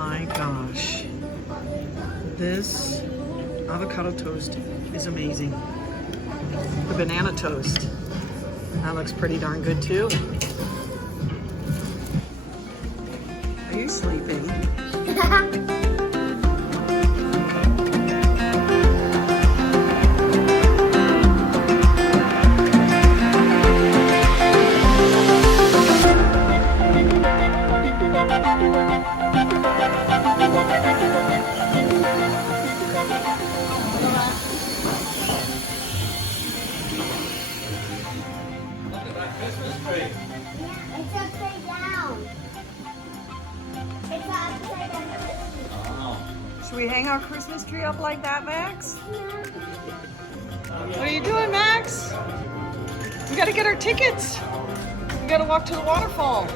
my gosh. This avocado toast is amazing. The banana toast. That looks pretty darn good too. Are you sleeping? Should we hang our Christmas tree up like that, Max? What are you doing, Max? We gotta get our tickets. We gotta walk to the waterfall.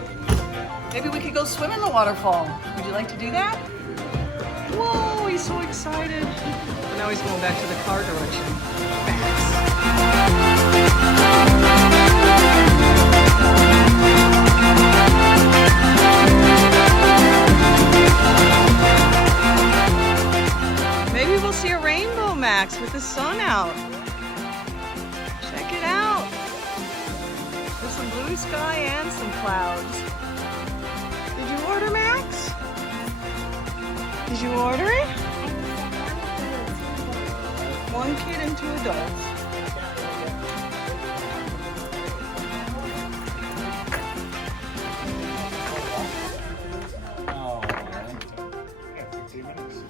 Maybe we could go swim in the waterfall. Would you like to do that? Whoa, he's so excited. And now he's going back to the car direction. Maybe we'll see a rainbow, Max, with the sun out. Check it out. There's some blue sky and some clouds. Did you order, Max? Did you order it? One kid and 2 adults.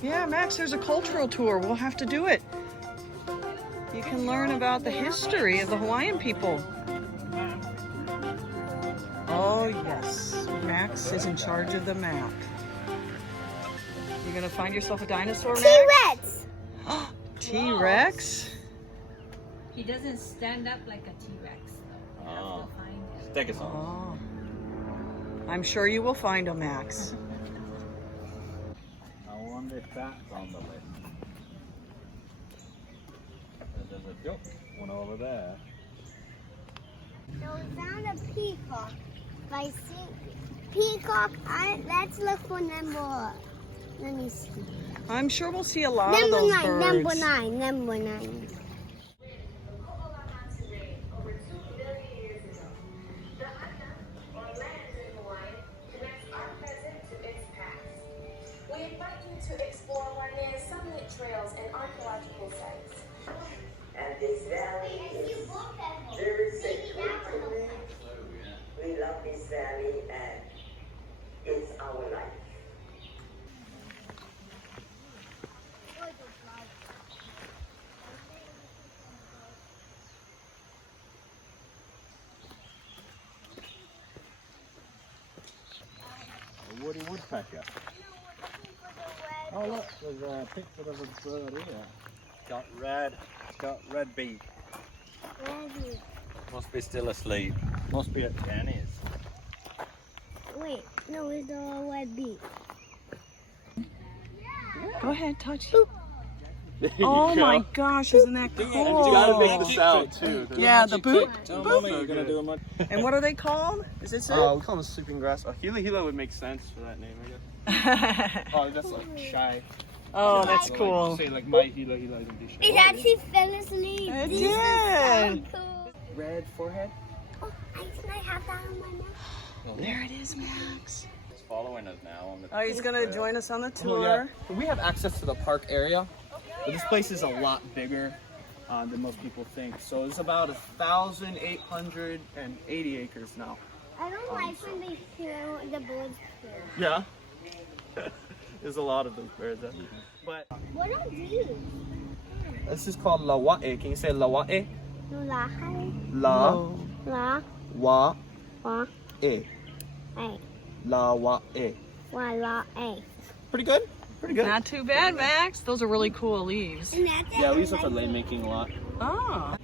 Yeah, Max, there's a cultural tour. We'll have to do it. You can learn about the history of the Hawaiian people. Oh, yes. Max is in charge of the map. You're gonna find yourself a dinosaur, Max? T-Rex! T-Rex? He doesn't stand up like a T-Rex, though. You have to find him. Take us on. Oh. I'm sure you will find him, Max. I wonder if that's on the list. There's a joke one over there. So we found a peacock. I see peacock. Let's look for number. Let me see. I'm sure we'll see a lot of those birds. Number nine. We invite you to explore Waimea summit trails and archaeological sites. And this valley is very sacred to me. We love this valley and it's our life. A woody woodpecker. Oh look, there's a picture of a bird here. It's got red beak. Must be still asleep. Must be at Jenny's. Wait, no, it's the red beak. Go ahead, touch it. Oh my gosh, isn't that cool? You gotta make the sound too. Yeah, the boop. You're gonna do a much. And what are they called? Is it We call them sleeping grass. Hila Hila would make sense for that name, I guess. Oh, that's like shy. Oh, that's So, cool. Like, say like my Hila Hila isn't be shy. It actually fell asleep. It This did. is so cool. Red forehead. Oh, can I have that on my neck? There it is, Max. He's following us now on the. Oh, he's gonna join us on the Oh, yeah. tour. We have access to the park area, but this place is a lot bigger than most people think. So it's about 1,880 acres now. I don't like when they hear the birds hear. Yeah. There's a lot of those birds. But What are these? this is called lawa'e. Can you say lawa'e? Lahai. La La. wa Wa. e. Ay. Lawa'e. Wa. La. Ay. Pretty good. Pretty good. Not too bad, Max. Those are really cool leaves. And that's Yeah, we use them for lane making a lot. Oh.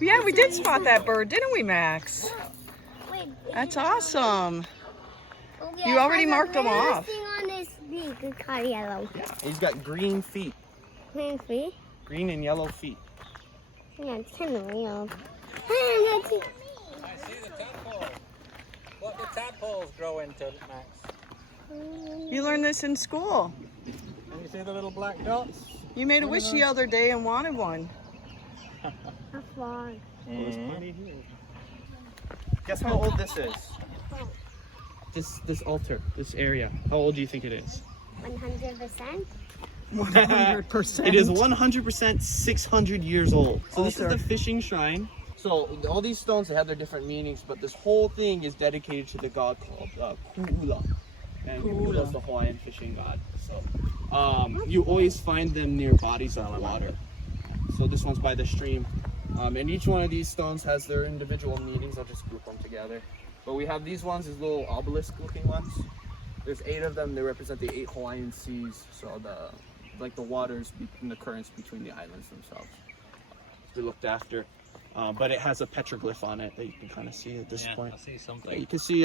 Yeah, we did spot that bird, didn't we, Max? Wait, That's awesome. okay, You already I marked them found off. this thing on this beak. It's called yellow. He's got green feet. Green feet. Green and yellow feet. Yeah, it's kind of real. Hey, I see the tadpole. What do tadpoles grow into, Max? You learned this in school. And you see the little black dots? You made a wish the other day and wanted one. A frog. Guess how old this is? This altar, this area. How old do you think it is? 100%. 100%. It is 100% 600 years old. So this is Altar. the fishing shrine. So all these stones, they have their different meanings, but this whole thing is dedicated to the god called Ku'ula. And Ku'ula is the Hawaiian fishing god. So you always find them near bodies of water. So this one's by the stream. And each one of these stones has their individual meanings. I'll just group them together. But we have these ones, these little obelisk-looking ones. There's 8 of them. They represent the 8 Hawaiian seas. So the waters and the currents between the islands themselves. To be looked after. But it has a petroglyph on it that you can kind of see at this point. I see something. Yeah, you can see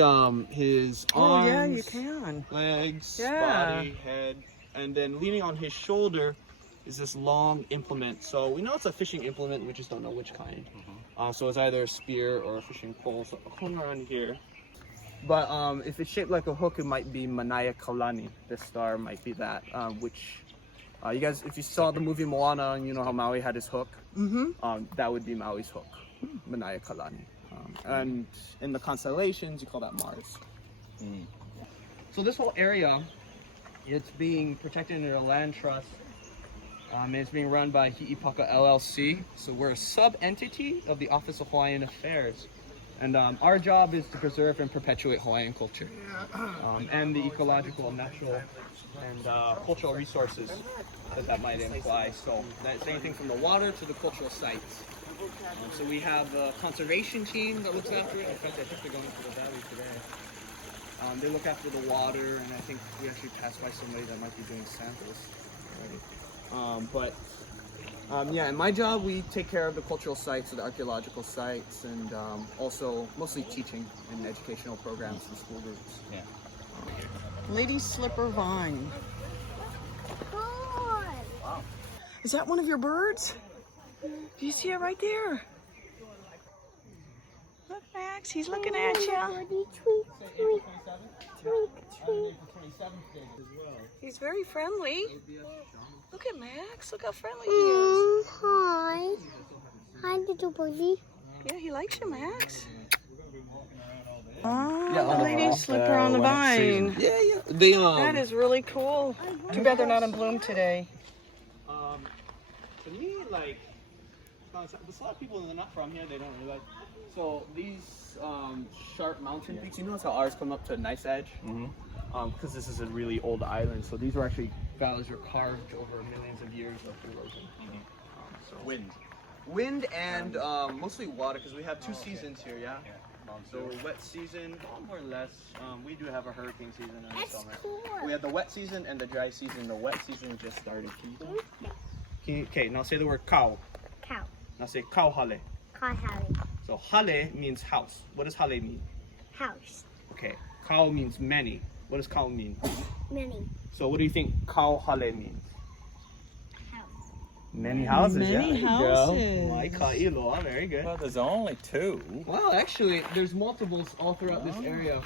his arms, Oh, yeah, you can. legs, Yeah. body, head, and then leaning on his shoulder is this long implement. So we know it's a fishing implement, we just don't know which kind. So it's either a spear or a fishing pole. So I'll come around here. But if it's shaped like a hook, it might be Manaya Kaulani. This star might be that, which you guys, if you saw the movie Moana and you know how Maui had his hook, that would be Maui's hook, Manaya Kaulani. And in the constellations, you call that Mars. So this whole area, it's being protected under a land trust. And it's being run by Hi'ipaka LLC. So we're a sub-entity of the Office of Hawaiian Affairs. And our job is to preserve and perpetuate Hawaiian culture and the ecological, natural, and cultural resources that might imply. So that's anything from the water to the cultural sites. So we have a conservation team that looks after it. In fact, I think they're going into the valley today. They look after the water, and I think we actually passed by somebody that might be doing samples already. Yeah, in my job, we take care of the cultural sites, the archaeological sites, and also mostly teaching and educational programs and school groups. Yeah. Lady Slipper Vine. Good. Is that one of your birds? Do you see it right there? Look, Max, he's looking at you. Tweet, tweet, tweet, tweet, tweet. He's very friendly. Look at Max. Look how friendly he is. Hi. Hi, little birdie. Yeah, he likes you, Max. Yeah, Oh, the lady slipper on the vine. Yeah, yeah. They That is really cool. Too bad they're not in bloom today. to me, like, there's a lot of people that are not from here, they don't realize. So these sharp mountain peaks, you notice how ours come up to a nice edge? Because this is a really old island, so these were actually valleys were carved over millions of years of erosion. So wind and mostly water, because we have 2 seasons here, yeah? So wet season, more or less. We do have a hurricane season in the That's summer. cool. We have the wet season and the dry season. The wet season just started. Okay, now say the word cow. Cow. Now say cow hale. Hi, Harry. So hale means house. What does hale mean? House. Okay, cow means many. What does cow mean? Many. So what do you think cow hale means? House. Many houses. Many yeah. houses. My ka'ilo, very good. Well, there's only 2. Well, actually, there's multiples all throughout this area.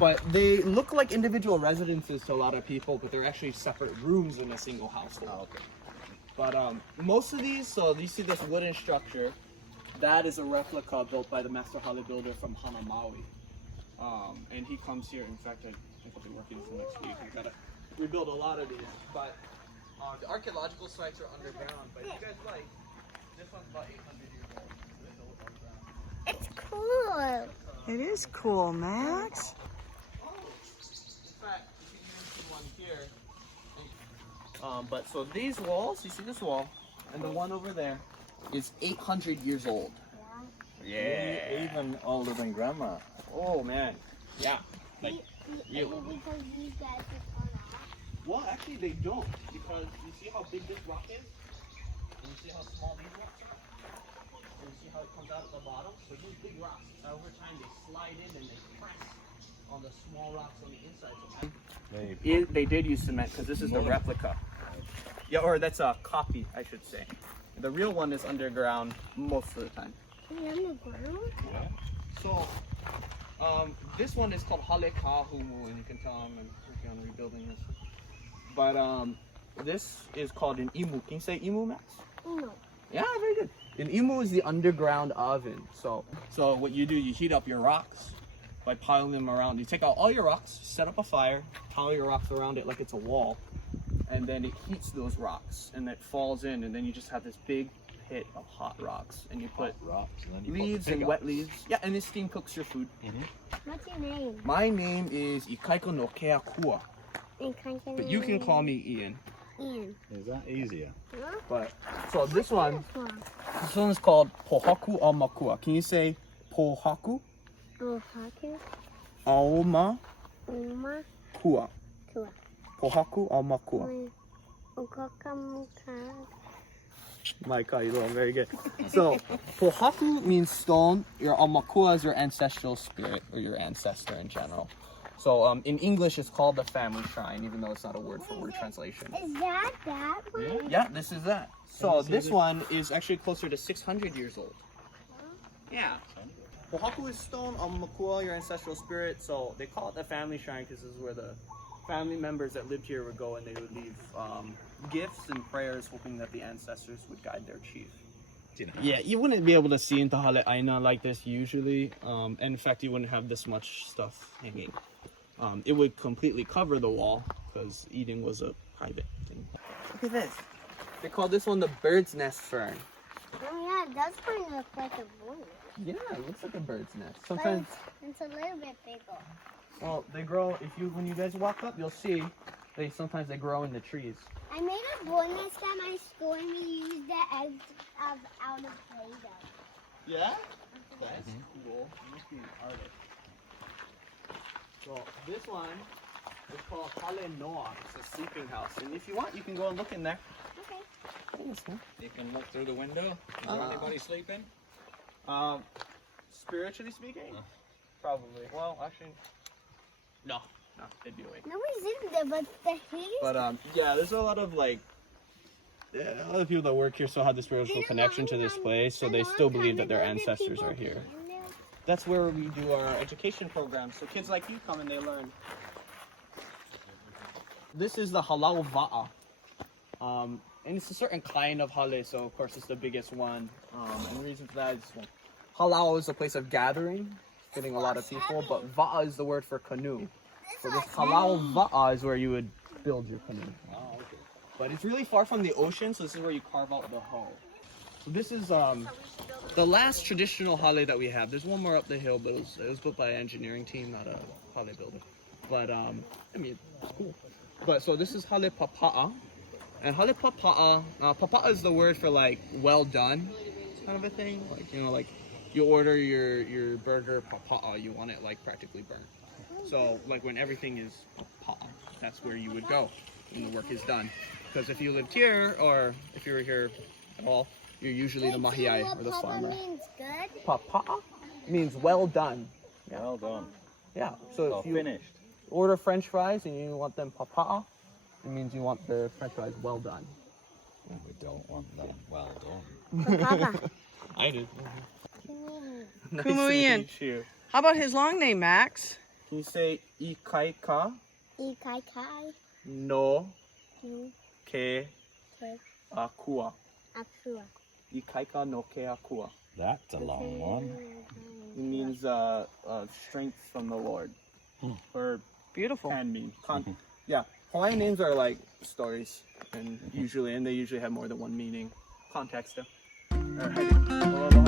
But they look like individual residences to a lot of people, but they're actually separate rooms in a single household. Oh, okay. But most of these, so you see this wooden structure, that is a replica built by the master hale builder from Hanamaui. And he comes here, in fact, I think I'll be working until next week. We've got to rebuild a lot of these. But the archaeological sites are underground, but you guys like, this one's about 800 years old. It's cool. It is cool, Max. In fact, you can even see one here. But so these walls, you see this wall, and the one over there is 800 years old. Yeah. Even older than Grandma. Oh man, yeah. Like, really. Because these guys are on off. Well, actually they don't, because you see how big this rock is, and you see how small these rocks are, and you see how it comes out at the bottom. So these big rocks, over time they slide in and they press on the small rocks on the inside. So they did use cement because this is the replica. Yeah, or that's a copy, I should say. The real one is underground most of the time. Is it on the ground? So This one is called Hale Kahumu, and you can tell I'm working on rebuilding this. But this is called an imu. Can you say imu, Max? No. Yeah, very good. An imu is the underground oven. So what you do, you heat up your rocks by piling them around. You take out all your rocks, set up a fire, pile your rocks around it like it's a wall, and then it heats those rocks, and it falls in, and then you just have this big pit of hot rocks, and you put Rocks, and then you put leaves the pig and up. wet leaves. Yeah, and this steam cooks your food. What's your name? My name is Ikaiko no Keakua, but you can call me Ian. Ian. Is that easier? But so this one, Huh? this one is called Pohaku Amakua. Can you say Pohaku Oahu. Aomakua? Uma. Kua. Pohaku Amakua. Okakamuka. My Kailo, very good. So Pohaku means stone. Your Amakua is your ancestral spirit or your ancestor in general. So in English, it's called the family shrine, even though it's not a word for word translation. Is that one? Yeah, this is that. So this one is actually closer to 600 years old. Yeah. Pohaku is stone, Amakua, your ancestral spirit. So they call it the family shrine because this is where the family members that lived here would go and they would leave gifts and prayers, hoping that the ancestors would guide their chief. Yeah, you wouldn't be able to see into Hale Aina like this usually. And in fact, you wouldn't have this much stuff hanging. It would completely cover the wall because eating was a private thing. Look at this. They call this one the bird's nest fern. Oh yeah, that's kind of look like a balloon. Yeah, it looks like a bird's nest. Sometimes, It's a little bit bigger. well, they grow. When you guys walk up, you'll see. Sometimes they grow in the trees. I made a balloon nest at my school and we used the eggs out of Play-Doh. Yeah? That's cool. You must be an artist. So this one is called Hale Noa. It's a sleeping house. And if you want, you can go and look in there. Okay. You can look through the window. Is there anybody sleeping? Spiritually speaking? Probably. Well, actually, no, they'd be awake. Nobody's in there, but the heat. But yeah, there's a lot of a lot of people that work here still have the spiritual connection to this place, so they still believe that their ancestors are here. That's where we do our education program, so kids like you come and they learn. This is the halal va'a, and it's a certain kind of hale, so of course it's the biggest one. And the reason for that is halal is a place of gathering, getting a lot of people, but va'a is the word for canoe. So this halal va'a is where you would build your canoe. But it's really far from the ocean, so this is where you carve out the hull. So this is the last traditional hale that we have. There's one more up the hill, but it was built by an engineering team, not a hale builder. But I mean, it's cool. But so this is hale papa'a, and hale papa'a, papa'a is the word for well done, kind of a thing. Like you order your burger papa'a, you want it practically burnt. So when everything is papa'a, that's where you would go when the work is done. Because if you lived here, or if you were here at all, you're usually the mahiai or the farmer. Means good? Papa'a means well done. Yeah. Well done. Yeah. So So if you finished. order French fries and you want them papa'a, it means you want the French fries well done. We don't want them well done. Papa. I do. Nice Kumu to Ian. meet you. How about his long name, Max? Can you say ikaika Ikai kai. no Ki. ke Ke. akua? Akua. Ikaika no ke akua. That's a long one. It means strength from the Lord. Or Beautiful. can mean. Yeah. Hawaiian names are like stories, and they usually have more than one meaning. Context though. Alright.